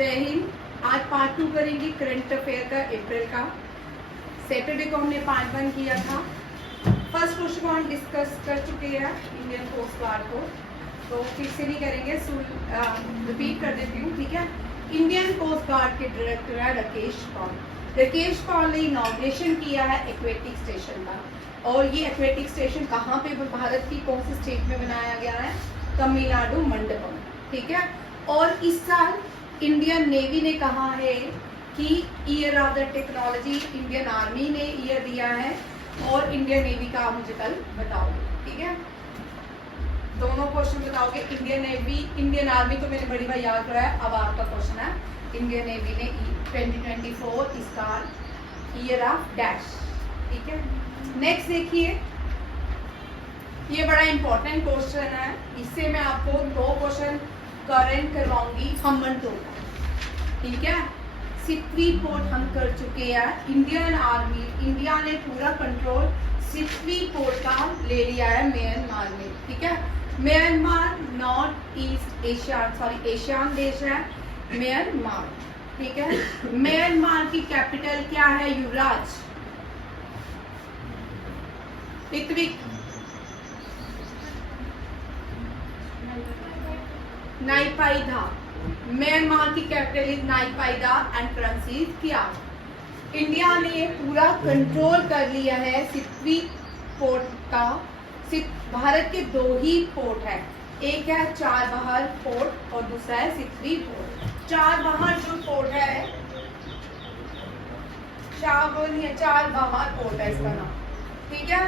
जय हिंद। आज पार्ट 2 करेंगे करंट अफेयर का अप्रैल का। सैटरडे को हमने पार्ट 1 किया था। फर्स्ट क्वेश्चन को हम डिस्कस कर चुके हैं इंडियन कोस्ट गार्ड को, तो फिर से नहीं करेंगे, रिपीट कर देती हूँ, ठीक है। इंडियन कोस्ट गार्ड के डायरेक्टर है राकेश पॉल। राकेश पॉल ने इनॉग्रेशन किया है एक्वेटिक स्टेशन का, और ये एक्वेटिक स्टेशन कहाँ पे भारत की कौन सी स्टेट में बनाया गया है? तमिलनाडु मंडपम, ठीक है। और इस साल इंडियन नेवी ने कहा है कि year of the technology Indian army ने ईयर दिया है, और इंडियन नेवी का आप मुझे कल बताओगे, ठीक है। दोनों क्वेश्चन बताओगे। इंडियन नेवी, इंडियन आर्मी तो मैंने बड़ी बार याद कराया, अब आपका क्वेश्चन है इंडियन नेवी ने 2024 इसका ईयर ऑफ डैश, ठीक है। नेक्स्ट देखिए, ये बड़ा इंपॉर्टेंट क्वेश्चन है, इससे मैं आपको 2 क्वेश्चन करंट करवाऊंगी हमन तो, ठीक है। सितवी पोर्ट हम कर चुके हैं। इंडियन आर्मी, इंडिया ने पूरा कंट्रोल सितवी पोर्ट का ले लिया है म्यांमार में, ठीक है। Myanmar north east Asia, sorry ASEAN देश है म्यांमार, ठीक है। म्यांमार की कैपिटल क्या है? युवराज ऋत्विक, नाइपाइदा। म्यांमार की capital is Naypyidaw and currency is क्या? इंडिया ने पूरा कंट्रोल कर लिया है सितवी पोर्ट का। भारत के 2 ही पोर्ट है, एक है चारबाग पोर्ट और दूसरा है सितवी पोर्ट। चारबाग जो पोर्ट है, चारबाग पोर्ट है इसका नाम, ठीक है।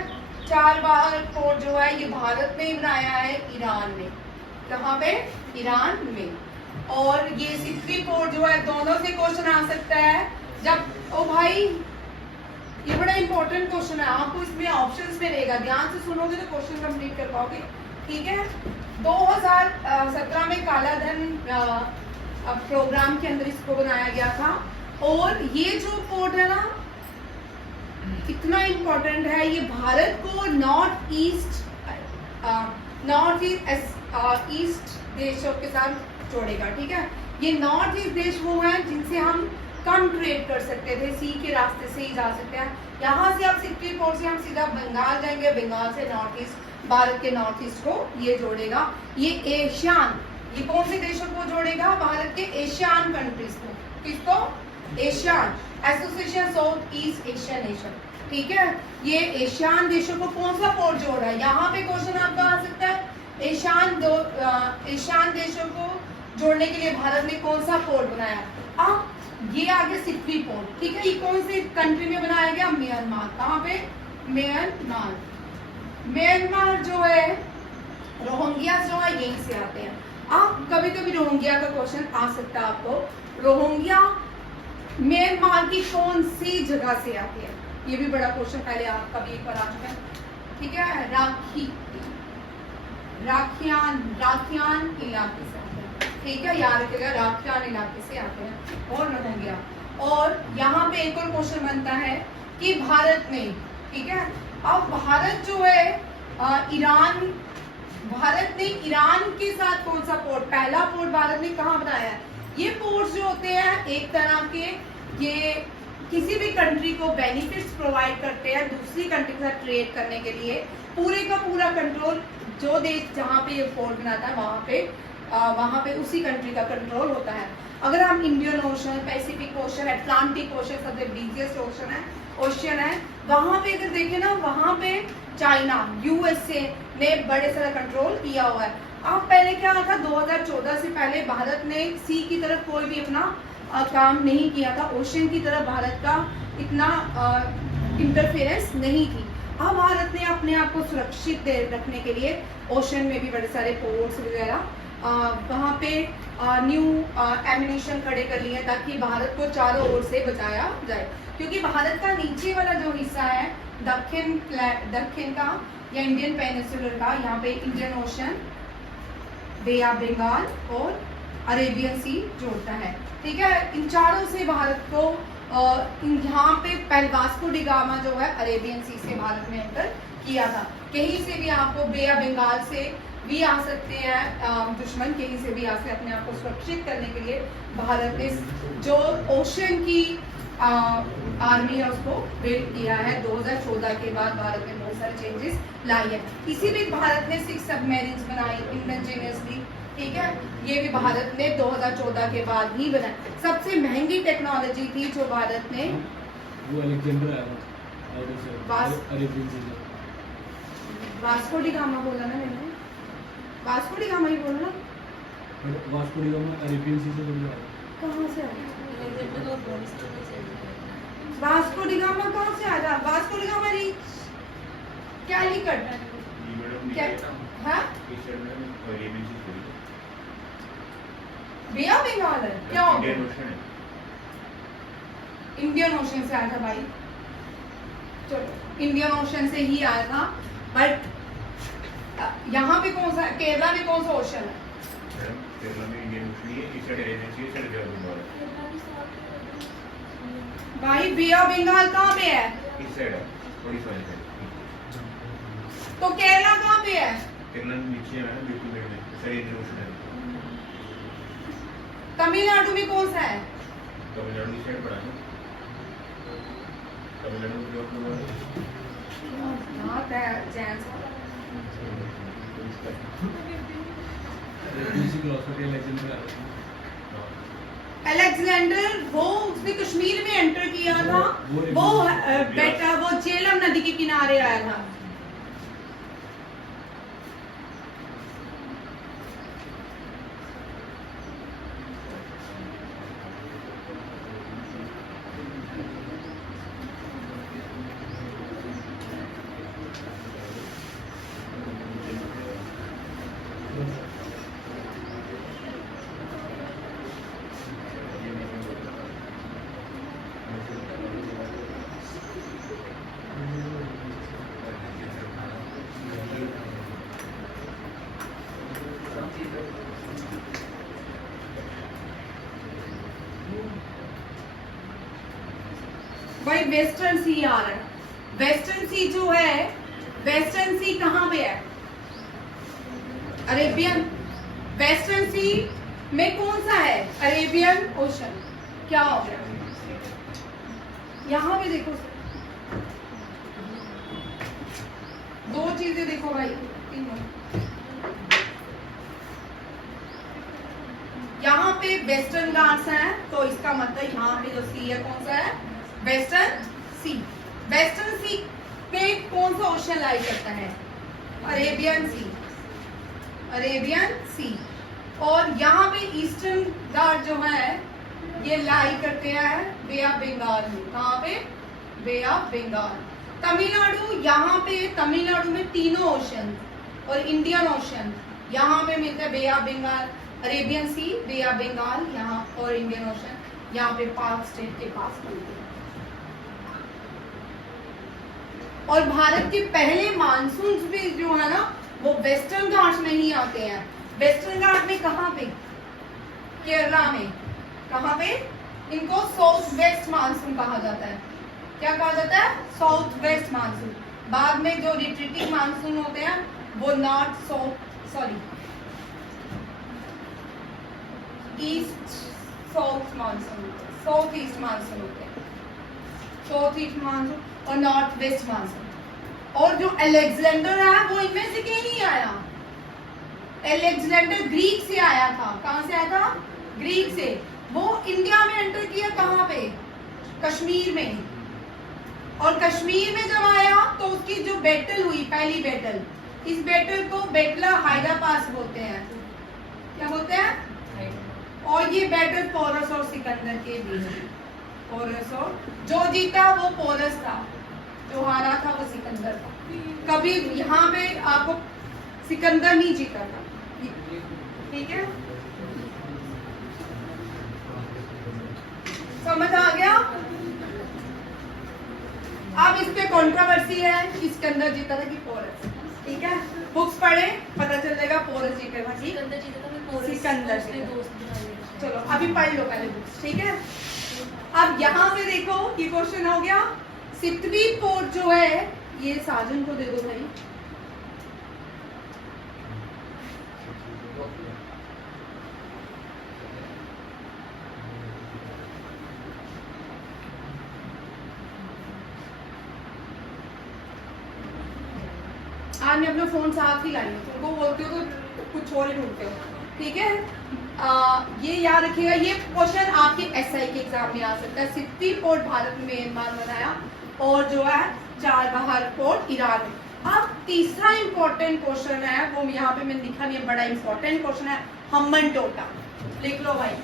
चारबाग पोर्ट जो है ये भारत में बनाया है, ईरान में। कहाँ पे? ईरान में। और ये सितवी पोर्ट जो है, दोनों से क्वेश्चन आ सकता है जब, ओ भाई ये बड़ा इंपॉर्टेंट क्वेश्चन है, आपको इसमें ऑप्शंस मिलेगा, ध्यान से सुनोगे तो क्वेश्चन कंप्लीट कर पाओगे, ठीक है। 2017 में काला धन प्रोग्राम के अंदर इसको बनाया गया था। और ये जो पोर्ट है ना, इतना इंपॉर्टेंट है, ये भारत को नॉर्थ ईस्ट देशों के साथ जोड़ेगा, ठीक है। ये नॉर्थ ईस्ट देश वो हैं जिनसे हम कम ट्रेड कर सकते थे, सी के रास्ते से ही जा सकते हैं। यहाँ से आप सितवी पोर्ट से हम सीधा बंगाल जाएंगे, बंगाल से नॉर्थ ईस्ट, भारत के नॉर्थ ईस्ट को ये जोड़ेगा। ये एशियान, ये कौन से देशों को जोड़ेगा? भारत के एशियान कंट्रीज को। किसको? ASEAN, association south east Asian nation, ठीक है। ये एशियान देशों को कौन सा पोर्ट जोड़ रहा है? यहाँ पे क्वेश्चन आपका आ सकता है, एशियान देशों को जोड़ने के लिए भारत ने कौन सा पोर्ट बनाया? अब ये आगे सितवी पोर्ट, ठीक है। ये कौन से कंट्री में बनाया गया? म्यांमार। कहाँ पे? म्यांमार। म्यांमार जो है, रोहिंग्या जो है यहीं से आते हैं। आप कभी कभी रोहिंग्या का क्वेश्चन आ सकता है आपको। रोहिंग्या म्यांमार की कौन सी जगह से आते हैं? ये भी बड़ा क्वेश्चन पहले आपका भी एक बार आ चुका है, ठीक है। राखियान इलाके से आते हैं, ठीक है, याद रखिएगा, राखियान इलाके से आते हैं। और रोहिंग्या। और यहाँ पे एक और क्वेश्चन बनता है कि भारत में, ठीक है, अब भारत जो है भारत ने ईरान के साथ कौन सा पोर्ट, पहला पोर्ट भारत ने कहाँ बनाया है? ये पोर्ट जो होते हैं एक तरह के, ये किसी भी कंट्री को बेनिफिट्स प्रोवाइड करते हैं दूसरी कंट्री के साथ ट्रेड करने के लिए। पूरे का पूरा कंट्रोल जो देश जहाँ पे ये पोर्ट बनाता है वहाँ पे उसी कंट्री का कंट्रोल होता है। अगर हम Indian ocean, Pacific ocean, Atlantic ocean सबसे बिगेस्ट ओशन है, वहाँ पे अगर देखें ना, वहाँ पे चाइना, यूएसए ने बड़े सारा कंट्रोल किया हुआ है। अब पहले क्या था, 2014 से पहले भारत ने सी की तरफ कोई भी अपना काम नहीं किया था, ओशन की तरफ भारत का इतना इंटरफेरेंस नहीं थी। अब भारत ने अपने आप को सुरक्षित रखने के लिए ओशन में भी बड़े सारे पोर्ट्स वगैरह वहाँ पे न्यू एमिनेशन खड़े कर लिए ताकि भारत को चारों ओर से बचाया जाए। क्योंकि भारत का नीचे वाला जो हिस्सा है दक्षिण का या इंडियन पेनिनसुलर का, यहाँ पे Indian ocean, bay of Bengal और अरेबियन सी जोड़ता है, ठीक है। इन चारों से भारत को यहाँ पे पहले वास्को डी गामा जो है अरेबियन सी से भारत में एंटर किया था। कहीं से भी आपको बे ऑफ बंगाल से भी आ सकते हैं, दुश्मन कहीं से भी आ सकते हैं। अपने आप को सुरक्षित करने के लिए भारत ने जो ओशन की आर्मी है उसको बिल्ड किया है। 2014 के बाद भारत ने बहुत सारे चेंजेस लाई है। इसी बीच भारत ने 6 सबमरीन्स बनाई इंडिजीनियसली, ठीक है। ये भी भारत ने 2014 के बाद ही बनाई। सबसे महंगी टेक्नोलॉजी थी जो भारत ने, वो अलेक्जेंडर आया था अरेबियन सी से। वास्को डी गामा बोला ना मैंने, वास्को डी गामा ही बोला ना। वास्को डी गामा अरेबियन सी से बोला। कहाँ से आया वास्को डी गामा? कहाँ से आया वास्को डी गामा? कैलिकट क्या? हाँ, बे ऑफ बंगाल है क्या? इंडियन ओशन से आया था भाई। चलो, इंडियन ओशन से ही आया था। बट यहाँ पे कौन सा, केरला में कौन सा ओशन है? केरला में इंडियन ओशन है, इस साइड अरेबियन सी, इस साइड बे ऑफ बंगाल। भाई बे ऑफ बंगाल कहाँ पे है? इस साइड है, ओडिशा वाली साइड। तो केरला कहाँ पे है? केरला नीचे है ना, बिल्कुल मिड में, इस साइड इंडियन ओशन है। तमिलनाडु में कौन सा है? तमिलनाडु इस साइड पड़ा है। तमिलनाडु में बे ऑफ बंगाल है। अलेक्जेंडर वो उसने कश्मीर में एंटर किया था। वो बेटा वो झेलम नदी के किनारे आया था। भाई वेस्टर्न सी आ रहा है। वेस्टर्न सी जो है, वेस्टर्न सी कहाँ पे है? अरेबियन। वेस्टर्न सी में कौन सा है? Arabian ocean. क्या हो गया? यहाँ पे देखो, दो चीजें देखो भाई, यहाँ पे वेस्टर्न घाट्स हैं, तो इसका मतलब यहाँ पे जो सी है कौन सा है? वेस्टर्न सी। वेस्टर्न सी में कौन सा ओशन लाई करता है? अरेबियन सी। अरेबियन सी। और यहाँ पे ईस्टर्न घाट जो है ये लाई करते हैं बे ऑफ बंगाल में। कहाँ पे? बे ऑफ बंगाल। तमिलनाडु, यहाँ पे तमिलनाडु में तीनों ओशन और इंडियन ओशन यहाँ पे मिलता है। Bay of Bengal, Arabian Sea, Bay of Bengal यहाँ, और इंडियन ओशन यहाँ पे पाक स्टेट के पास मिलते हैं। और भारत के पहले मानसून भी जो है ना वो वेस्टर्न घाट में ही आते हैं। वेस्टर्न घाट में कहाँ पे? केरला में। कहाँ पे? इनको साउथ वेस्ट मानसून कहा जाता है। क्या कहा जाता है? South west monsoon. बाद में जो रिट्रीटिंग मानसून होते हैं वो north south, sorry east south monsoon, south east monsoon होते हैं। साउथ ईस्ट मानसून और नॉर्थ वेस्ट मानसून। और जो अलेक्जेंडर है वो इनमें से कहीं नहीं आया। अलेक्जेंडर ग्रीक से आया था। कहां से आया था? ग्रीक से। वो इंडिया में एंटर किया कहां पे? कश्मीर में। और कश्मीर में जब आया तो उसकी जो बैटल हुई, पहली बैटल, इस बैटल को बैटला हाइडा पास बोलते हैं। क्या बोलते हैं? और ये बैटल पोरस और सिकंदर के बीच। पोरस और जो जीता वो पोरस था, जो हारा था वो सिकंदर था। कभी यहाँ पे आपको सिकंदर नहीं जीता था। ठीक है, समझ आ गया? अब इस पे कंट्रोवर्सी है कि सिकंदर जीता था कि पोरस। ठीक है, बुक्स पढ़े पता चल जाएगा पोरस जीता था कि सिकंदर जीता। चलो अभी पढ़ लो पहले बुक्स। ठीक है, अब यहाँ पे देखो ये क्वेश्चन हो गया। सितवी पोर्ट जो है, ये साजन को दे दो भाई। बाद में अपना फोन साथ ही लाइए, तुमको बोलते हो तो कुछ और ही ढूंढते हो, ठीक है। ये याद रखिएगा, ये क्वेश्चन आपके एसआई के एग्जाम में आ सकता है। 60 पोर्ट भारत में म्यांमार बनाया और जो है 4 बाहर पोर्ट ईरान में। अब तीसरा इंपॉर्टेंट क्वेश्चन है, वो यहाँ पे मैंने लिखा नहीं है, बड़ा इंपॉर्टेंट क्वेश्चन है, हम्मन टोटा। लिख लो भाई,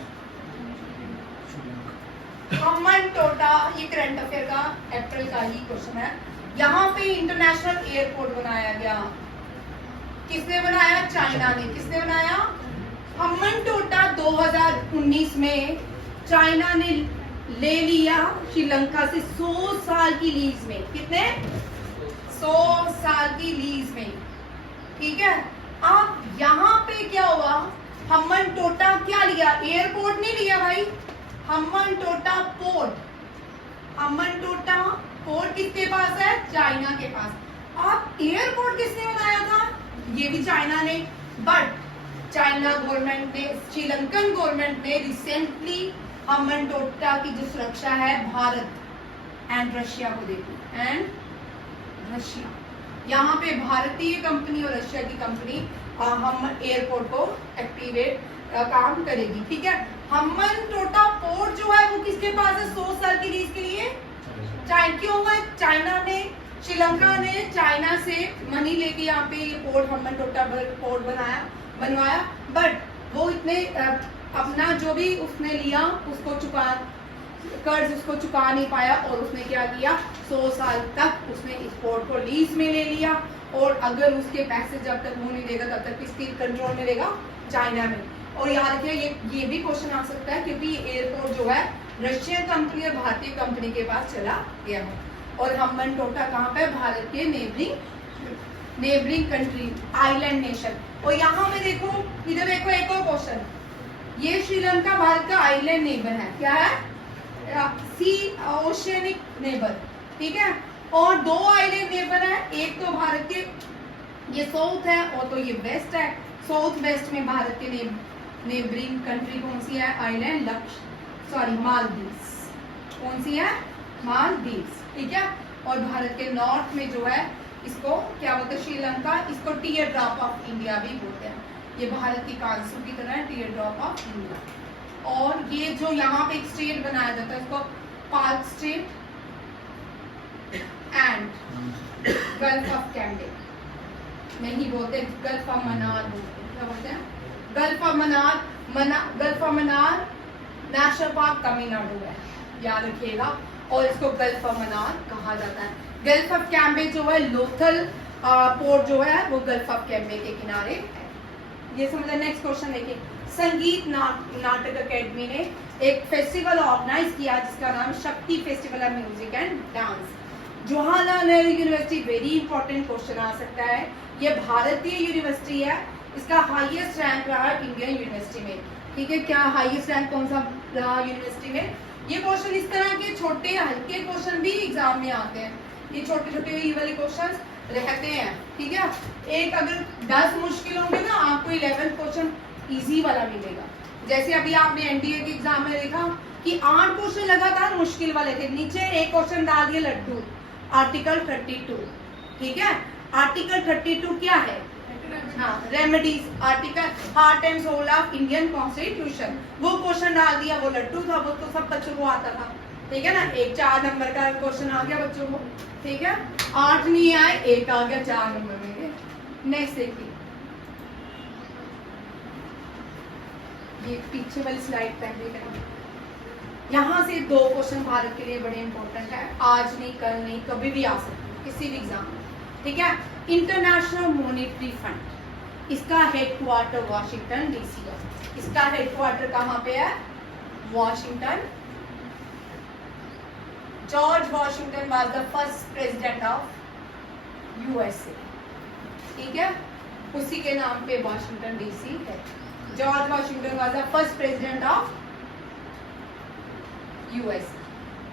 हम्मन टोटा, ये करंट अफेयर का अप्रैल का ही क्वेश्चन है। यहाँ पे इंटरनेशनल एयरपोर्ट बनाया गया, किसने बनाया? चाइना ने। किसने बनाया? हम्मन टोटा 2019 में चाइना ने ले लिया श्रीलंका से 100 साल की लीज में। कितने? 100 साल की लीज में, ठीक है। अब यहाँ पे क्या हुआ, हम्मन टोटा क्या लिया? एयरपोर्ट नहीं लिया भाई, हम्मन टोटा पोर्ट। हम्मन टोटा पोर्ट किसके पास है? चाइना के पास। अब एयरपोर्ट किसने बनाया था? ये भी चाइना ने। बट चाइना गवर्नमेंट ने, श्रीलंकन गवर्नमेंट ने रिसेंटली हम्मन टोटा की जो सुरक्षा है भारत एंड रशिया को देखी, एंड रशिया, यहाँ पे भारतीय कंपनी और रशिया की कंपनी हम एयरपोर्ट को एक्टिवेट काम करेगी, ठीक है। हम्मन टोटा पोर्ट जो है वो किसके पास है 100 साल की लीज के लिए? क्यों है? चाइना ने, श्रीलंका ने चाइना से मनी लेके यहाँ पे ये पोर्ट, हम्मन टोटा पोर्ट बनवाया। बट वो इतने अपना जो भी उसने लिया उसको कर्ज उसको चुका नहीं पाया, और उसने क्या किया, 100 साल तक उसने इस पोर्ट को लीज में ले लिया। और अगर उसके पैसे जब तक वो नहीं देगा तब तक किसके कंट्रोल में रहेगा? चाइना में। और याद रखिए ये भी क्वेश्चन आ सकता है, क्योंकि एयरपोर्ट जो है रशियन कंपनी और भारतीय कंपनी के पास चला गया है। और हम्मन टोटा कहाँ पे? भारत के नेबरिंग कंट्री, आइलैंड नेशन। और यहाँ पे देखो, इधर देखो एक और क्वेश्चन, ये श्रीलंका भारत का आइलैंड नेबर है। क्या है? सी ओशियनिक नेबर, ठीक है। और 2 आइलैंड नेबर है, एक तो भारत के ये साउथ है और तो ये वेस्ट है। साउथ वेस्ट में भारत के नेबरिंग कंट्री कौन सी है? आइलैंड मालदीव्स। कौन सी है? मालदीव्स, ठीक है। और भारत के नॉर्थ में जो है इसको क्या बोलते हैं? श्रीलंका। इसको टीयर ड्रॉप ऑफ इंडिया भी बोलते हैं। ये भारत की कांसू की तरह है, टीयर ड्रॉप ऑफ इंडिया। और ये जो यहाँ पे एक स्टेट बनाया जाता है उसको Palk Strait and Gulf of Kandy नहीं बोलते, गल्फ ऑफ मन्नार बोलते हैं। क्या बोलते हैं? Gulf of Mannar national park Tamil Nadu है, याद रखिएगा। और इसको गल्फ ऑफ मन्नार कहा जाता है। गल्फ ऑफ कैम्बे जो है लोथल पोर्ट जो है वो गल्फ ऑफ कैम्बे के किनारे है। ये समझ। नेक्स्ट क्वेश्चन देखिए, संगीत नाटक अकेडमी ने एक फेस्टिवल ऑर्गेनाइज किया जिसका नाम Shakti festival of music and dance. Jawaharlal Nehru university, very important question आ सकता है। ये भारतीय यूनिवर्सिटी है, इसका हाईएस्ट रैंक रहा इंडियन यूनिवर्सिटी में, ठीक है। क्या हाईएस्ट रैंक कौन सा रहा यूनिवर्सिटी में? ये क्वेश्चन इस तरह के छोटे हल्के क्वेश्चन भी एग्जाम में आते हैं, ये छोटे छोटे ये वाले क्वेश्चन रहते हैं, ठीक है। एक अगर 10 मुश्किल होंगे ना, आपको 11 क्वेश्चन इजी वाला मिलेगा। जैसे अभी आपने एनडीए के एग्जाम में देखा कि 8 क्वेश्चन लगातार मुश्किल वाले थे, नीचे एक क्वेश्चन डाल दिया लड्डू, आर्टिकल 32, ठीक है। आर्टिकल 32 क्या है? हाँ, remedies, article heart and soul of Indian constitution. वो क्वेश्चन डाल दिया, वो लड्डू था, वो तो सब बच्चों को आता था, ठीक है ना। एक 4 नंबर का क्वेश्चन आ गया बच्चों को, ठीक है। 8 नहीं आए, एक आ गया 4 नंबर में। नेक्स्ट देखिए, ये पीछे वाली स्लाइड पहले करें। यहाँ से 2 क्वेश्चन भारत के लिए बड़े इंपॉर्टेंट है, आज नहीं, कल नहीं, कभी भी आ सकते हैं किसी भी एग्जाम में, ठीक है। इंटरनेशनल मॉनेटरी फंड, इसका हेडक्वार्टर वॉशिंगटन डीसी है। इसका हेडक्वार्टर कहाँ पे है? Washington. George Washington was the first president of USA, ठीक है। उसी के नाम पे वॉशिंगटन डीसी है। George Washington was the first president of US,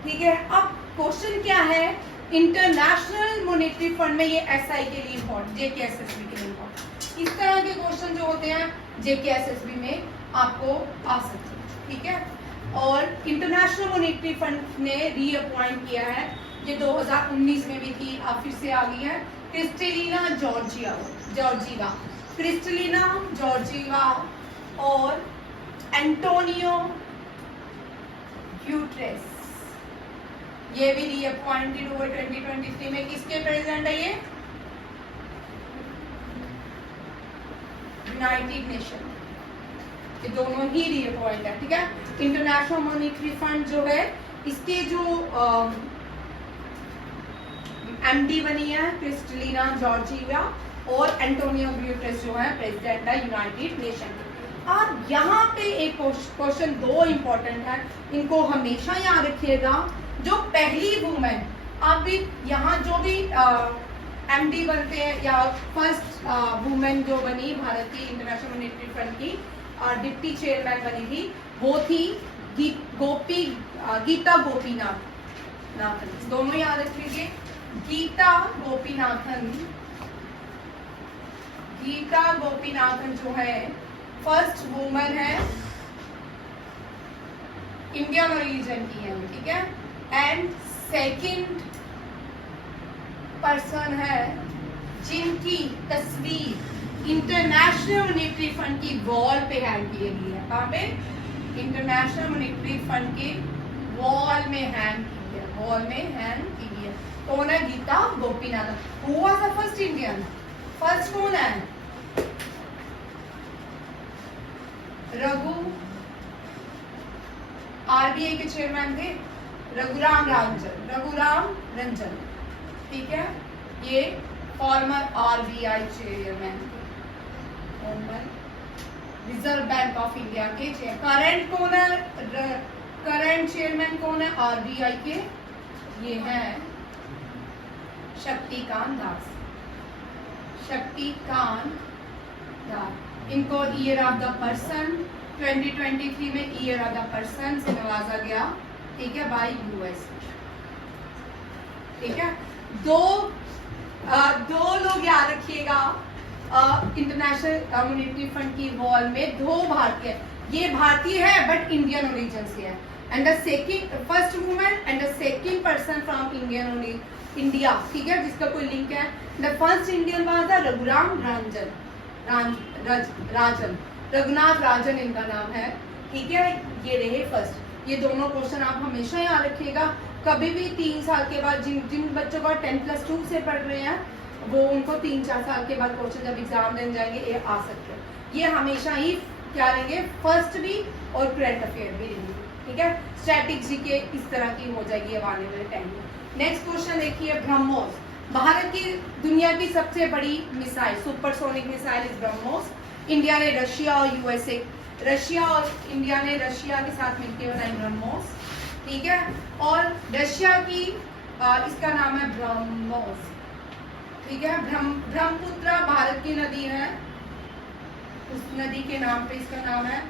ठीक है। अब क्वेश्चन क्या है? इंटरनेशनल मॉनेटरी फंड में ये एसआई के लिए इम्पोर्टेंट, जेकेएसएसबी के लिए इम्पोर्टेंट। इस तरह के क्वेश्चन जो होते हैं जेकेएसएसबी में आपको आ सकते हैं, ठीक है। और इंटरनेशनल मॉनेटरी फंड ने रीअपॉइंट किया है, ये 2019 में भी थी, अब फिर से आ गई है। क्रिस्टलिना जॉर्जीवा, क्रिस्टलिना जॉर्जीवा और एंटोनियो ग्यूटेरेस, ये भी रीअपॉइंटेड हुए 2023 में। किसके प्रेसिडेंट है ये? यूनाइटेड नेशन, ये दोनों ही रीअपॉइंट है, ठीक है। इंटरनेशनल मॉनेटरी फंड जो है इसके जो एमडी बनी है क्रिस्टलिना जॉर्जीवा और एंटोनियो ग्यूटेरेस जो है प्रेसिडेंट है यूनाइटेड नेशन के। अब यहाँ पे एक क्वेश्चन दो इंपॉर्टेंट है, इनको हमेशा याद रखिएगा। जो पहली वुमेन, आप भी यहाँ जो भी एमडी बनते हैं या फर्स्ट वुमेन जो बनी भारत की इंटरनेशनल मॉनेटरी फंड की डिप्टी चेयरमैन बनी थी, वो थी गीता गोपीनाथन, दोनों याद रखिए। गीता गोपीनाथन जो है फर्स्ट वुमेन है, इंडियन ओरिजिन की है, ठीक है। एंड सेकंड पर्सन है जिनकी तस्वीर इंटरनेशनल मॉनेटरी फंड की वॉल पे हैंग की गई है। कहाँ पे? इंटरनेशनल मॉनेटरी फंड के वॉल में हैंग की है, वॉल में हैंग की है। कौन है? Gita Gopinathan. Who was the first Indian? First कौन है? आरबीआई के चेयरमैन थे रघुराम रंजन, ठीक है। ये farmer RBI chairman, reserve bank of India के चेयर। करंट कौन है? करंट चेयरमैन कौन है आरबीआई के? ये है शक्तिकांत दास। इनको ईयर ऑफ द पर्सन 2023 में ईयर ऑफ द पर्सन से नवाजा गया, ठीक है, बाय यूएस, ठीक है। दो लोग याद रखिएगा, इंटरनेशनल मॉनेटरी फंड की वॉल में दो भारतीय, ये भारतीय है बट इंडियन ओरिजिन से है। And the second first women and the second person from India, ठीक है, जिसका कोई लिंक है। The first Indian was the Raghunath Rajan इनका नाम है, ठीक है। ये रहे फर्स्ट। ये दोनों क्वेश्चन आप हमेशा याद रखिएगा। कभी भी 3 साल के बाद जिन बच्चों का 10+2 से पढ़ रहे हैं वो उनको 3-4 साल के बाद क्वेश्चन जब एग्जाम देने जाएंगे ये आ सकते हैं। ये हमेशा ही क्या रहेंगे? फर्स्ट भी और करंट अफेयर भी रहेंगे, ठीक है। स्ट्रैटेजी के इस तरह की हो जाएगी अब आने वाले टाइम में। नेक्स्ट क्वेश्चन देखिए, ब्रह्मोस। भारत की दुनिया की सबसे बड़ी missile, supersonic missile is BrahMos. India ने रशिया और इंडिया ने रशिया के साथ मिलकर बनाई ब्रह्मोस, ठीक है। और रशिया की इसका नाम है ब्रह्मोस, ठीक है। ब्रह्मपुत्र भारत की नदी है, उस नदी के नाम पे इसका नाम है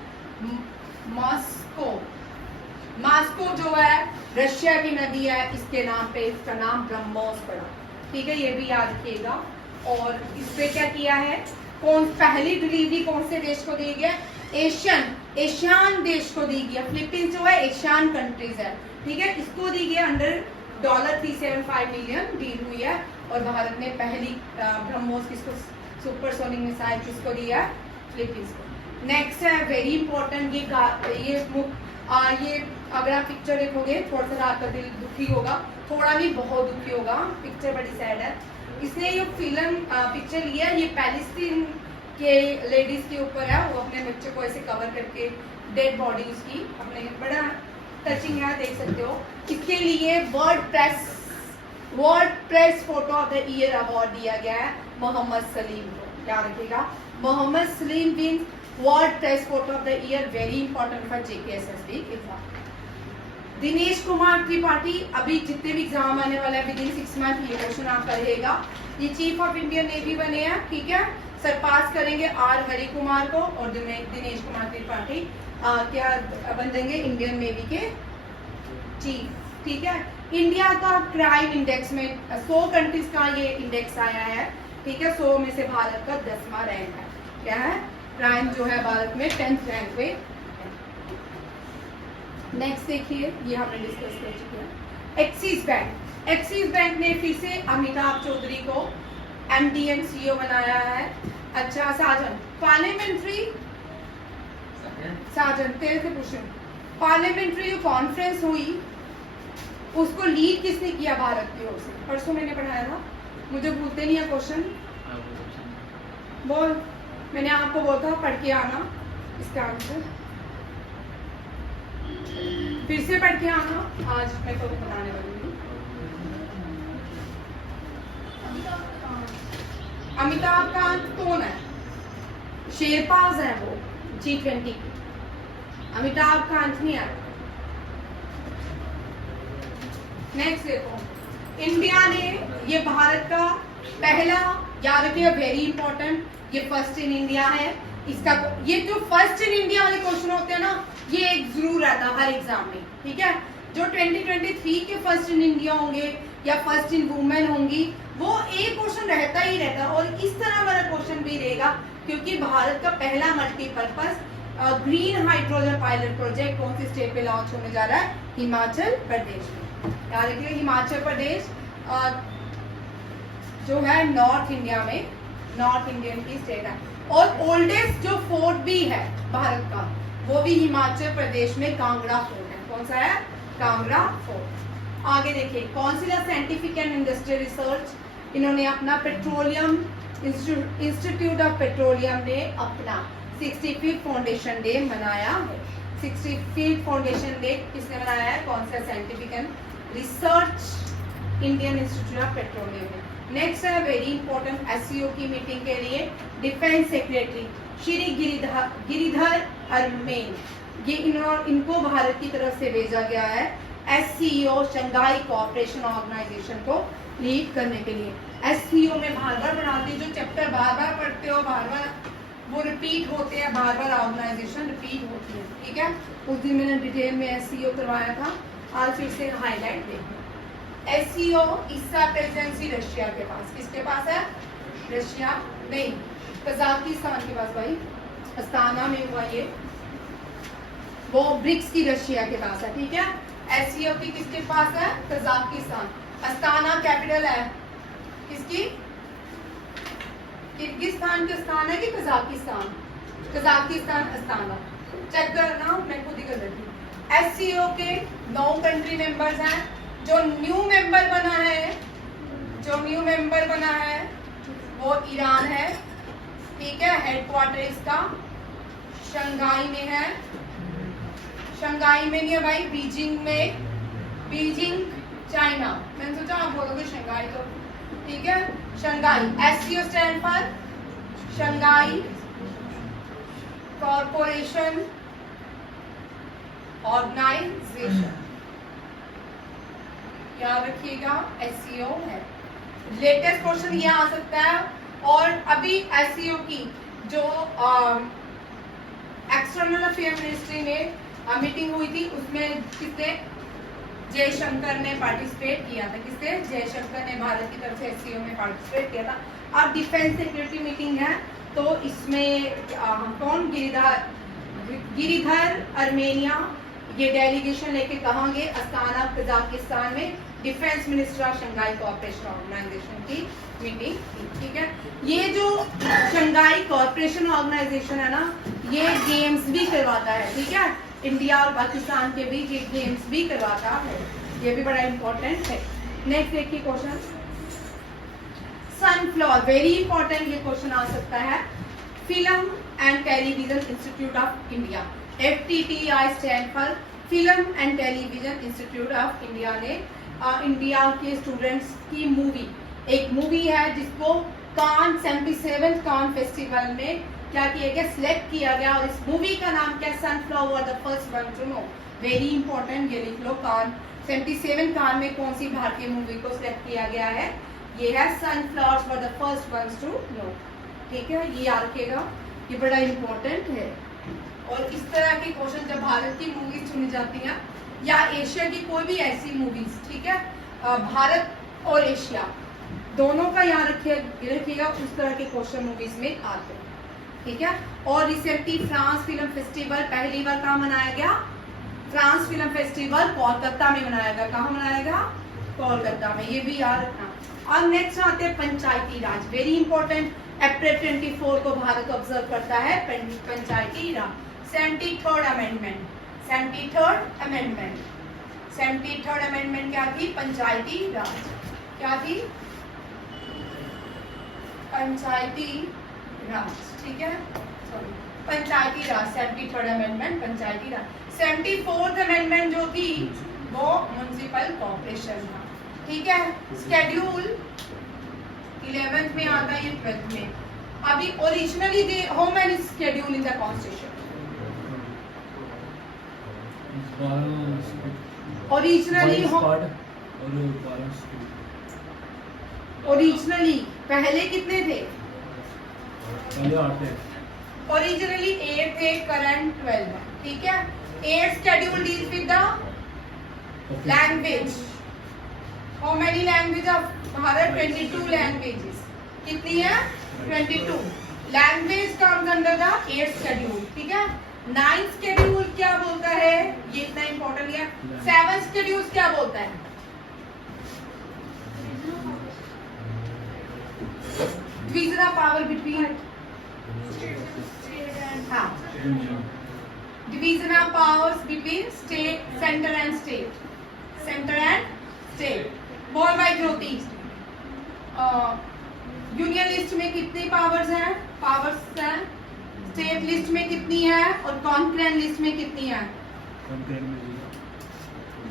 मास्को जो है रशिया की नदी है, इसके नाम पे इसका नाम ब्रह्मोस पड़ा, ठीक है। ये भी याद रखिएगा। और इस पे क्या किया है, पहली डिलीवरी कौन से देश को दी गई? एशियन देश को दी गई। फिलीपींस जो है एशियन कंट्रीज है, ठीक है, इसको दी गई अंडर $375 मिलियन डील हुई है। और भारत ने पहली ब्रह्मोस किसको, सुपरसोनिक मिसाइल किसको दिया है? फिलीपींस को। नेक्स्ट है वेरी इंपॉर्टेंट, ये अगर आप पिक्चर देखोगे थोड़ा सा आपका दिल दुखी होगा, थोड़ा भी बहुत दुखी होगा, पिक्चर बड़ी सैड है। इसने ये फिल्म पिक्चर लिया, ये पैलेस्टीन के लेडीज के ऊपर है, वो अपने बच्चे को ऐसे कवर करके डेड बॉडी उसकी अपने, बड़ा टचिंग है, देख सकते हो। इसके लिए world press photo of the year award दिया गया है मोहम्मद सलीम को, याद रखिएगा। Mohammad Salim win world press photo of the year, very important for JKSSB exam. Dinesh Kumar Tripathi, अभी जितने भी एग्जाम आने वाला है विदिन 6 मंथ ये क्वेश्चन आप करिएगा। ये चीफ ऑफ इंडियन नेवी बने हैं, ठीक है। सरपास करेंगे R हरि कुमार को, और दिनेश कुमार त्रिपाठी क्या बन देंगे? इंडियन नेवी के चीफ, ठीक है। इंडिया का क्राइम इंडेक्स में 100 कंट्रीज का ये इंडेक्स आया है, ठीक है। 100 में से भारत का 10वां रैंक है। क्या है? क्राइम जो है भारत में 10th रैंक पे। नेक्स्ट देखिए, ये हमने डिस्कस कर चुके हैं। एक्सिस बैंक ने फिर से अमिताभ चौधरी को MD एंड CEO बनाया है। अच्छा साजन, पार्लियामेंट्री साजन तेरे से पूछूं, पार्लियामेंट्री जो कॉन्फ्रेंस हुई उसको लीड किसने किया भारत की ओर से? परसों मैंने पढ़ाया था, मुझे भूलते नहीं है क्वेश्चन। बोल, मैंने आपको बोला था पढ़ के आना इसका आंसर, फिर से पढ़ के आना, आज मैं तो बताने वाली हूँ। अमिताभ कांत कौन है? शेरपाज है वो G20 की, अमिताभ कांत नहीं है। नेक्स्ट देखो, इंडिया ने, ये भारत का पहला, याद रखिए वेरी इंपॉर्टेंट, ये फर्स्ट इन इंडिया है। इसका ये जो फर्स्ट इन इंडिया वाले क्वेश्चन होते हैं ना, ये एक जरूर रहता है हर एग्जाम में, ठीक है। जो 2023 के फर्स्ट इन इंडिया होंगे या फर्स्ट इन वुमेन होंगी, वो एक क्वेश्चन रहता ही रहता है, और इस तरह वाला क्वेश्चन भी रहेगा, क्योंकि भारत का पहला multipurpose green hydrogen pilot project कौन सी स्टेट पे लॉन्च होने जा रहा है? हिमाचल प्रदेश में। याद रखिए हिमाचल प्रदेश जो है नॉर्थ इंडिया में, नॉर्थ इंडियन की स्टेट है। और ओल्डेस्ट जो फोर्ट भी है भारत का, वो भी हिमाचल प्रदेश में कांगड़ा फोर्ट है। कौन सा है? कांगड़ा फोर्ट। आगे देखिए, council of scientific and industrial research, इन्होंने अपना पेट्रोलियम इंस्टीट्यूट ऑफ पेट्रोलियम ने अपना 65th फाउंडेशन डे मनाया है। 65th फाउंडेशन डे किसने मनाया है? Council of scientific and research Indian institute of petroleum में। नेक्स्ट है वेरी इंपॉर्टेंट SCO की मीटिंग के लिए डिफेंस सेक्रेटरी श्री गिरिधर अरमेन, ये इनको भारत की तरफ से भेजा गया है SCO शंघाई कोऑपरेशन ऑर्गेनाइजेशन को लीड करने के लिए। SCO में बार बार बनाते हैं, जो चैप्टर बार बार पढ़ते हो, बार बार वो रिपीट होते हैं, बार बार ऑर्गेनाइजेशन रिपीट होती है, ठीक है। उस दिन मैंने डिटेल में SCO करवाया था, आज फिर से हाईलाइट देखो। SCO इसका प्रेसिडेंसी रशिया के पास, किसके पास है? रशिया नहीं, कजाकिस्तान के पास भाई, अस्ताना में हुआ ये, वो ब्रिक्स की रशिया के पास है, ठीक है। SCO की किसके पास है? कजाकिस्तान। अस्ताना कैपिटल है किसकी? किर्गिस्तान की अस्ताना है कि कजाकिस्तान? कजाकिस्तान अस्ताना, चेक करना, मैं खुद ही कर लेती हूँ। SCO के 9 कंट्री मेंबर्स हैं। जो न्यू मेंबर बना है, जो न्यू मेंबर बना है वो ईरान है, ठीक है। हेडक्वार्टर इसका शंघाई में है, शंघाई में नहीं है भाई, बीजिंग में, बीजिंग चाइना। मैंने सोचा आप बोलोगे शंघाई, तो ठीक है। Shanghai SCO stand for Shanghai corporation organisation, याद रखिएगा SCO है। लेटेस्ट क्वेश्चन ये आ सकता है। और अभी SCO की जो एक्सटर्नल अफेयर मिनिस्ट्री में मीटिंग हुई थी, उसमें किसने? जयशंकर ने पार्टिसिपेट किया था। किसने? जयशंकर ने भारत की तरफ से SCO में पार्टिसिपेट किया था। अब डिफेंस सिक्योरिटी मीटिंग है, तो इसमें कौन? गिरिधर अर्मेनिया, ये डेलीगेशन लेके कहाँ गए? अस्ताना कजाकिस्तान में defence minister of Shanghai cooperation organisation की मीटिंग थी, ठीक है। ये जो शंघाई कोऑपरेशन ऑर्गेनाइजेशन है ना, ये गेम्स भी करवाता है, ठीक है। इंडिया और पाकिस्तान के बीच ये गेम्स भी करवाता है, ये भी बड़ा इंपॉर्टेंट है। नेक्स्ट देखिए क्वेश्चन, सनफ्लावर, वेरी इंपॉर्टेंट ये क्वेश्चन आ सकता है। Film and television institute of India, FTTI stand for film and television institute of India ने इंडिया के स्टूडेंट्स की मूवी, एक मूवी है जिसको कान 77 कान फेस्टिवल में क्या किया गया? सिलेक्ट किया गया। और इस मूवी का नाम क्या? Sunflower, the first one to know, very important, ये लिख लो। कान 77 कान में कौन सी भारतीय मूवी को सिलेक्ट किया गया है? ये है sunflowers for the first one to know, ठीक है। ये याद रखिएगा, ये बड़ा इंपॉर्टेंट है। और इस तरह के क्वेश्चन जब भारत की मूवीज चुनी जाती हैं या एशिया की कोई भी ऐसी मूवीज, ठीक है, भारत और एशिया दोनों का याद रखिएगा, उस तरह के क्वेश्चन मूवीज में आते हैं, ठीक है। और रिसेंटली फ्रांस फिल्म फेस्टिवल पहली बार कहाँ मनाया गया? फ्रांस फिल्म फेस्टिवल कोलकाता में मनाया गया। कहाँ मनाया गया? कोलकाता में, ये भी याद रखना। अब नेक्स्ट आते हैं पंचायती राज, वेरी इंपॉर्टेंट। अप्रैल 24 को भारत ऑब्जर्व करता है पंचायती राज। 73rd amendment, 73rd amendment, 73rd amendment क्या थी? पंचायती राज। क्या थी? पंचायती राज, ठीक है, सॉरी, पंचायती राज। 73rd अमेंडमेंट पंचायती राज। 74th अमेंडमेंट जो थी वो म्युनिसिपल कॉर्पोरेशन था, ठीक है। शेड्यूल 11th में आता है, ये 12th में। अभी originally they how many schedule in the constitution? Originally originally पहले कितने थे? पहले 8 थे। ओरिजिनली 8 थे, करंट 12 है, ठीक है। 8 schedule deals with the language. How many language of Bharat? 22 languages. कितनी है? 22 language comes under the 8th schedule, ठीक है। 9th शेड्यूल क्या बोलता है? ये इतना इंपॉर्टेंट है। 7th शेड्यूल क्या बोलता है? डिवीजन ऑफ पावर बिटवीन, हाँ, division of powers between state, centre and state, centre and state. बोल भाई ज्योति, यूनियन लिस्ट में कितनी पावर्स हैं? पावर्स हैं। स्टेट लिस्ट में कितनी है और कॉन्करेंट लिस्ट में कितनी है?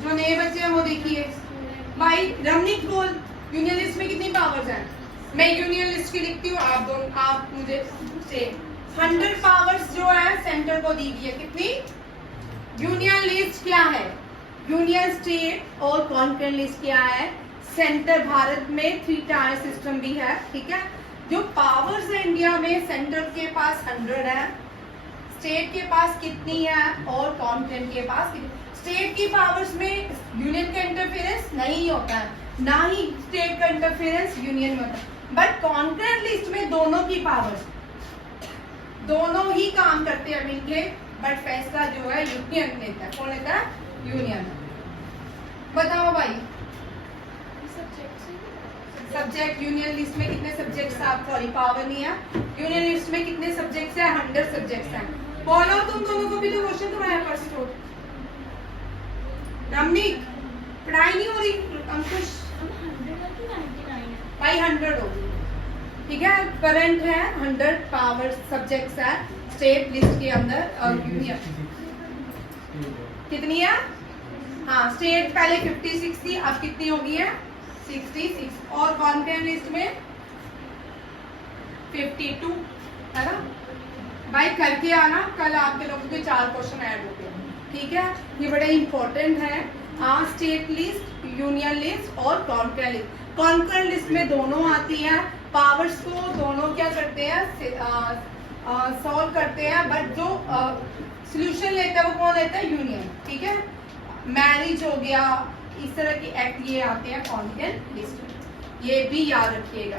जो नए बच्चे हैं वो देखिए भाई। रमनीक बोल, यूनियन लिस्ट में कितनी पावर्स हैं? मैं यूनियन लिस्ट की लिखती हूँ, आप मुझे से 100 पावर्स जो है सेंटर को दी गई है। कितनी? यूनियन लिस्ट क्या है? यूनियन, स्टेट और कॉन्करेंट लिस्ट क्या है? सेंटर। भारत में 3 टायर सिस्टम भी है, ठीक है। जो पावर्स है इंडिया में, सेंटर के पास 100 है, स्टेट के पास कितनी है और कॉन्करेंट के पास कितनी? स्टेट की पावर्स में यूनियन का इंटरफेरेंस नहीं होता है, ना ही स्टेट का इंटरफेरेंस यूनियन में होता है। बट कॉन्करेंट लिस्ट में दोनों की पावर्स, दोनों ही काम करते हैं मिलके, बट फैसला जो है यूनियन लेता है। कौन लेता है? यूनियन। बताओ भाई, सब्जेक्ट यूनियन लिस्ट में कितने सब्जेक्ट्स हैं? आप सॉरी, पावर नहीं है। यूनियन लिस्ट में कितने सब्जेक्ट्स हैं? 100 सब्जेक्ट्स हैं। बोलो तुम दोनों को भी तो क्वेश्चन तुम्हारे पास तो। रमनीक, पढ़ाई नहीं हो रही? अंकुश भाई 100 होगी, ठीक है। करंट है 100 पावर सब्जेक्ट्स है स्टेट लिस्ट के अंदर। और यूनियन कितनी है? हाँ, स्टेट पहले 56 थी, अब कितनी हो गई है? 66। और कॉन्करेंट लिस्ट में 52 है ना भाई। करके आना, कल आपके लोगों के 4 क्वेश्चन ऐड हो गए, ठीक है। ये बड़े इंपॉर्टेंट है। हाँ, स्टेट लिस्ट, यूनियन लिस्ट और कॉन्करेंट लिस्ट। कॉन्करेंट लिस्ट में दोनों आती है, पावर्स को दोनों क्या करते हैं? सॉल्व करते हैं, बट जो सोल्यूशन लेता है वो कौन लेता है? यूनियन, ठीक है। मैरिज हो गया, इस तरह की एक्ट ये आते हैं कॉन्करेंट लिस्ट में, ये भी याद रखिएगा,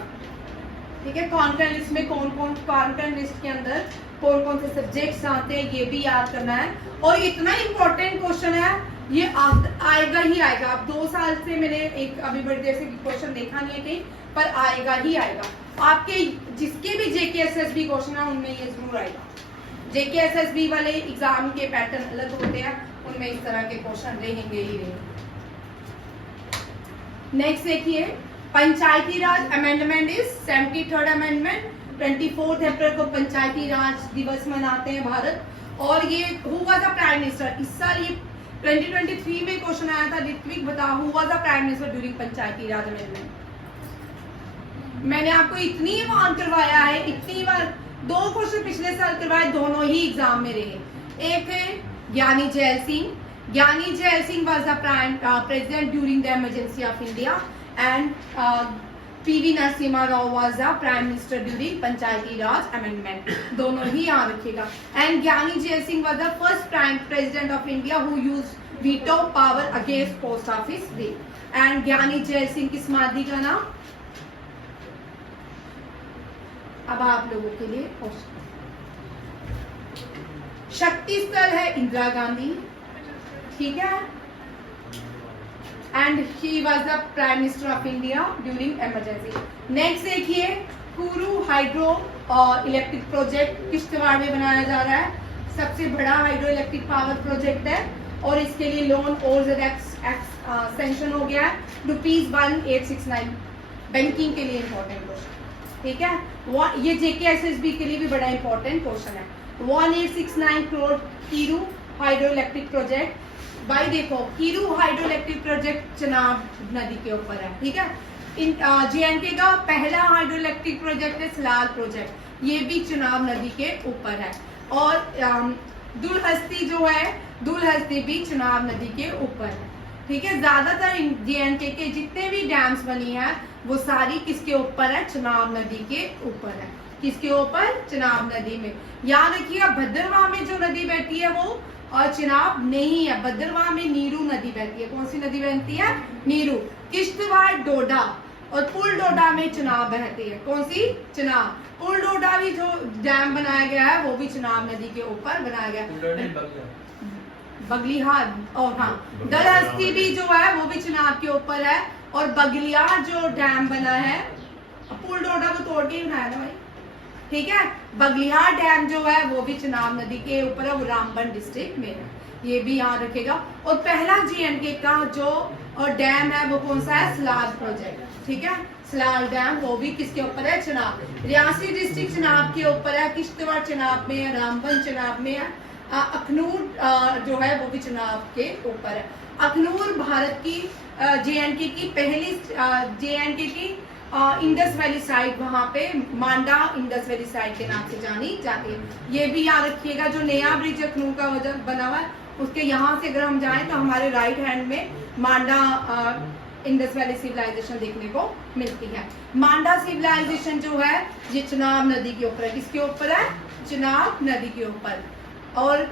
ठीक है। कॉन्करेंट लिस्ट में कॉन्करेंट लिस्ट के अंदर कौन कौन से सब्जेक्ट्स आते हैं ये भी याद करना है। और इतना इंपॉर्टेंट क्वेश्चन है, ये आएगा ही आएगा। अब 2 साल से मैंने एक अभी बड़ी देर से क्वेश्चन देखा नहीं है कहीं, पर आएगा ही आएगा। आपके जिसके भी JKSSB क्वेश्चन है उनमें ये जरूर आएगा। JKSSB वाले एग्जाम के पैटर्न अलग होते हैं, उनमें इस तरह के क्वेश्चन रहेंगे ही रहेंगे। नेक्स्ट देखिए, पंचायती राज अमेंडमेंट इज 73rd अमेंडमेंट। 24 अप्रैल को पंचायती राज दिवस मनाते हैं भारत। और ये who was the prime minister? इस साल ये 2023 में क्वेश्चन आया था। ऋत्विक बताओ, who was the prime minister during Panchayati Raj amendment? मैंने आपको इतनी बार करवाया है, इतनी बार 2 क्वेश्चन पिछले साल करवाए, दोनों ही एग्जाम में रहे। एक है ज्ञानी gel Singh. Gyani Jail Singh was the president during the emergency of India, and PV Narasimha Rao was the prime minister during Panchayati Raj amendment. दोनों ही याद रखिएगा। And Gyani Jail Singh was the first prime president of India who used veto power against post office bill. And Gyani Jail Singh की समाधि का नाम अब आप लोगों के लिए शक्ति स्थल है इंदिरा गांधी, ठीक है। And he was the prime minister of India during emergency. Next देखिए, Kiru hydroelectric project Kishtwar में बनाया जा रहा है। सबसे बड़ा हाइड्रो इलेक्ट्रिक पावर प्रोजेक्ट है और इसके लिए लोन और सेंक्शन हो गया है ₹1869। बैंकिंग के लिए इंपॉर्टेंट क्वेश्चन, ठीक है। ये JKSSB के लिए भी बड़ा इंपॉर्टेंट क्वेश्चन है। 1869 crore Kiru hydro electric project. भाई देखो, Kiru hydro electric project Chenab नदी के ऊपर है, ठीक है। JNK का पहला हाइड्रो इलेक्ट्रिक प्रोजेक्ट है सलाल प्रोजेक्ट, ये भी चनाब नदी के ऊपर है। और दुलहस्ती जो है, दुलहस्ती भी चनाब नदी के ऊपर है, ठीक है। ज्यादातर JNK के जितने भी डैम्स बनी है वो सारी किसके ऊपर है? चनाब नदी के ऊपर है। किसके ऊपर? चनाब नदी में। याद रखिएगा, भद्रवाह में जो नदी बहती है वो और चनाब नहीं है, भद्रवाह में नीरू नदी बहती है। कौन सी नदी बहती है? नीरू। किश्तवाड़, डोडा और पुल डोडा में चनाब बहती है। कौन सी? चनाब। पुल डोडा भी जो डैम बनाया गया है वो भी चनाब नदी के ऊपर बनाया गया है। बगलिहार और हाँ, दलहस्ती भी जो है वो भी चनाब के ऊपर है। और बगलियार जो डैम बना है, पुल डोडा को तोड़ के ही बनाया ना भाई, ठीक है। बगलिहार डैम जो है वो भी चनाब नदी के ऊपर है, वो रामबन डिस्ट्रिक्ट में है, ये भी याद रखेगा। और पहला JNK का जो डैम है वो कौन सा है? सलाल प्रोजेक्ट, ठीक है। सलाल डैम वो भी किसके ऊपर है? चनाब। रियासी डिस्ट्रिक्ट चनाब के ऊपर है, किश्तवाड़ चनाब में है, रामबन चनाब में है, अखनूर जो है वो भी चनाब के ऊपर है। अखनूर भारत की JNK की पहली JNK की इंडस वैली साइट, वहां पे मांडा इंडस वैली साइट के नाम से जानी जाती है। ये भी याद रखिएगा, जो नया ब्रिज अखनूर का वजह बना हुआ है उसके यहाँ से अगर हम जाएं तो हमारे राइट हैंड में मांडा इंडस वैली सिविलाइजेशन देखने को मिलती है। मांडा सिविलाइजेशन जो है ये चनाब नदी के ऊपर है। किसके ऊपर है? चनाब नदी के ऊपर। और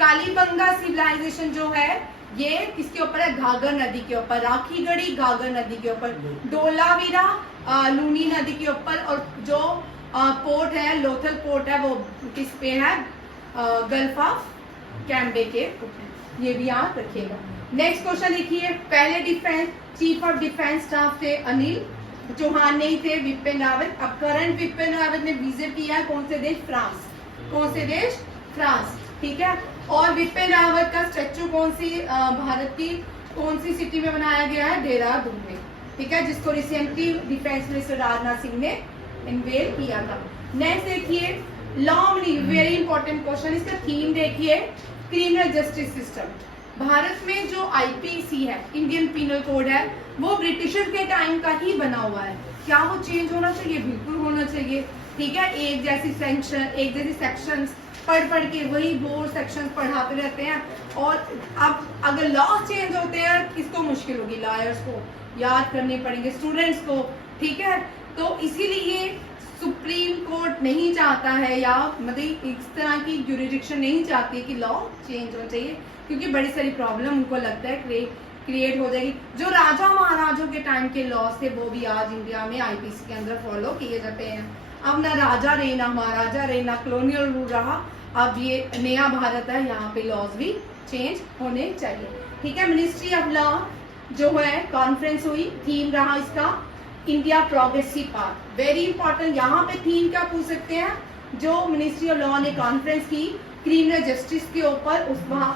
कालीबंगा सिविलाइजेशन जो है ये किसके ऊपर है? घाघर नदी के ऊपर। राखीगढ़ी घाघर नदी के ऊपर। डोलावीरा लूनी नदी के ऊपर। और जो पोर्ट है, लोथल पोर्ट है, वो किस पे है? गल्फ ऑफ कैम्बे के ऊपर। ये भी याद रखिएगा। नेक्स्ट क्वेश्चन देखिए, पहले defence chief of defence staff थे अनिल चौहान, नहीं थे विपिन रावत। अब करंट विपिन रावत ने विजिट किया है कौन से देश? फ्रांस। कौन से देश? फ्रांस, ठीक है। और विपिन रावत का स्टैचू कौन सी भारत की कौन सी सिटी में बनाया गया है? देहरादून में, ठीक है, जिसको recently defence minister Rajnath Singh ने इनवेल किया था। नेक्स्ट देखिए, लॉ में वेरी इंपॉर्टेंट क्वेश्चन, इसका थीम देखिए, क्रिमिनल जस्टिस सिस्टम। भारत में जो IPC है, इंडियन पिनल कोड है, वो ब्रिटिशर के टाइम का ही बना हुआ है। क्या वो चेंज होना चाहिए? बिल्कुल होना चाहिए, ठीक है। एक जैसी सेक्शंस पढ़ के वही बोर्ड सेक्शन पढ़ाते रहते हैं। और अब अगर लॉ चेंज होते हैं, किसको मुश्किल होगी? लॉयर्स को याद करने पड़ेंगे, स्टूडेंट्स को, ठीक है। तो इसीलिए सुप्रीम कोर्ट नहीं चाहता है, या मतलब इस तरह की ज्यूरिडिक्शन नहीं चाहती है कि लॉ चेंज होना चाहिए, क्योंकि बड़ी सारी प्रॉब्लम उनको लगता है क्रिएट हो जाएगी। जो राजा महाराजों के टाइम के लॉज थे वो भी आज इंडिया में IPC के अंदर फॉलो किए जाते हैं। अब ना राजा रहे, ना महाराजा रहे, ना कॉलोनियल रूल रहा, अब ये नया भारत है, यहाँ पे लॉज भी चेंज होने चाहिए, ठीक है। मिनिस्ट्री ऑफ लॉ जो है कॉन्फ्रेंस हुई, थीम रहा इसका India progressive path. Very important, यहाँ पे थीम क्या पूछ सकते हैं? जो मिनिस्ट्री ऑफ लॉ ने कॉन्फ्रेंस की क्रिमिनल जस्टिस के ऊपर,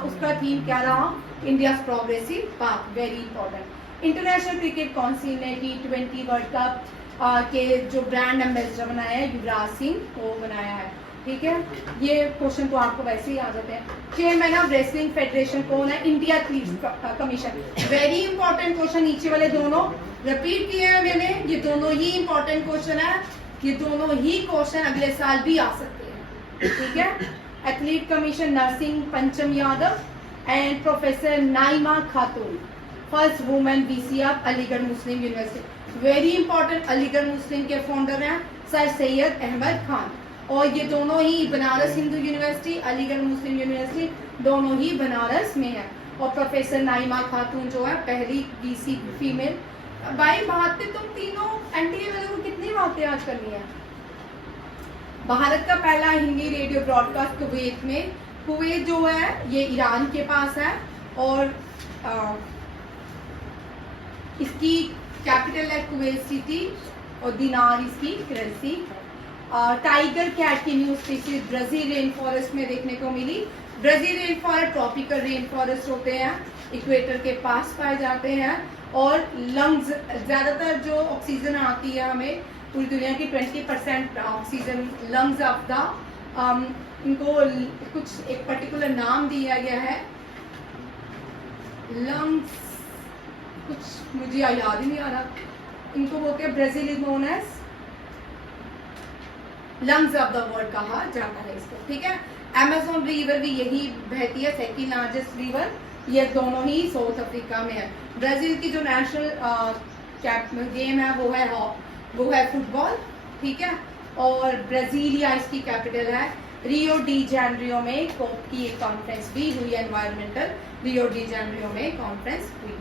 उसका थीम क्या रहा? India progressive path. Very important. International cricket council ने T20 वर्ल्ड कप के जो ब्रांड एम्बेसडर बनाया है, युवराज सिंह को बनाया है, ठीक है। ये क्वेश्चन तो आपको वैसे ही आ जाते हैं। चेयरमैन ऑफ रेसलिंग फेडरेशन कौन है? India athletes commission. Very important question, नीचे वाले दोनों रिपीट किए हैं मैंने, ये दोनों ही इंपॉर्टेंट क्वेश्चन है। ये दोनों ही क्वेश्चन अगले साल भी आ सकते हैं, ठीक है। एथलीट कमीशन नरसिंह पंचम Yadav and professor Naima Khatoon, first women VC of Aligarh Muslim university. Very important, Aligarh Muslim के फाउंडर हैं सर सैयद अहमद खान। और ये दोनों ही Banaras Hindu university, Aligarh Muslim university दोनों ही बनारस में है। और प्रोफेसर नाइमा खातून जो है पहली VC फीमेल। भाई बातें तुम तीनों NTA वालों को कितनी बातें आज करनी है? भारत का पहला हिंदी रेडियो ब्रॉडकास्ट कुवैत में, कुवैत जो है ये ईरान के पास है, और इसकी कैपिटल है कुवैत सिटी और दिनार इसकी करेंसी। टाइगर कैट की new species Brazil rainforest में देखने को मिली। Brazil rainforest tropical rainforest होते हैं, इक्वेटर के पास पाए जाते हैं और लंग्स ज़्यादातर जो ऑक्सीजन आती है हमें पूरी दुनिया की 20% ऑक्सीजन लंग्स ऑफ द इनको कुछ एक पर्टिकुलर नाम दिया गया है लंग्स, कुछ मुझे याद ही नहीं आ रहा, इनको बोलते हैं Brazil is known as lungs of the world कहा जाता है इसको, ठीक है। अमेज़न रिवर भी यही बहती है, सेकंड लार्जेस्ट रिवर, ये दोनों ही साउथ अफ्रीका में है। ब्राजील की जो नेशनल गेम है वो है फुटबॉल, ठीक है। और ब्राजीलिया इसकी कैपिटल है। रियो डी जेनेरियो में कोप की एक कॉन्फ्रेंस भी हुई, एनवायरमेंटल रियो डी जेनेरियो में कॉन्फ्रेंस हुई,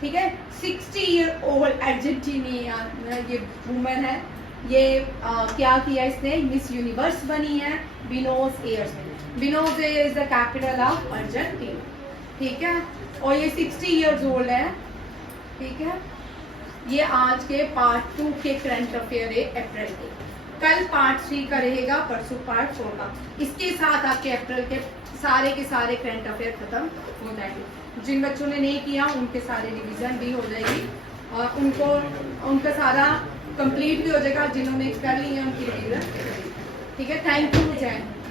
ठीक है। 60 ईयर ओल्ड अर्जेंटीनियन ये वुमेन है, ये क्या किया इसने, मिस यूनिवर्स बनी है बिनोस एयर्स में। Buenos Aires is the capital of Argentina, ठीक है। और ये 60 इयर्स ओल्ड है, ठीक है। ये आज के पार्ट 2 के करंट अफेयर है अप्रैल के। कल पार्ट 3 का रहेगा, परसों पार्ट 4 का। इसके साथ आपके अप्रैल के सारे करंट अफेयर खत्म हो जाएंगे। जिन बच्चों ने नहीं किया उनके सारे रिवीजन भी हो जाएगी और उनका सारा कंप्लीट भी हो जाएगा। जिन्होंने कर लिया उनकी रिवीजन, ठीक है। थैंक यू, जय हिंद।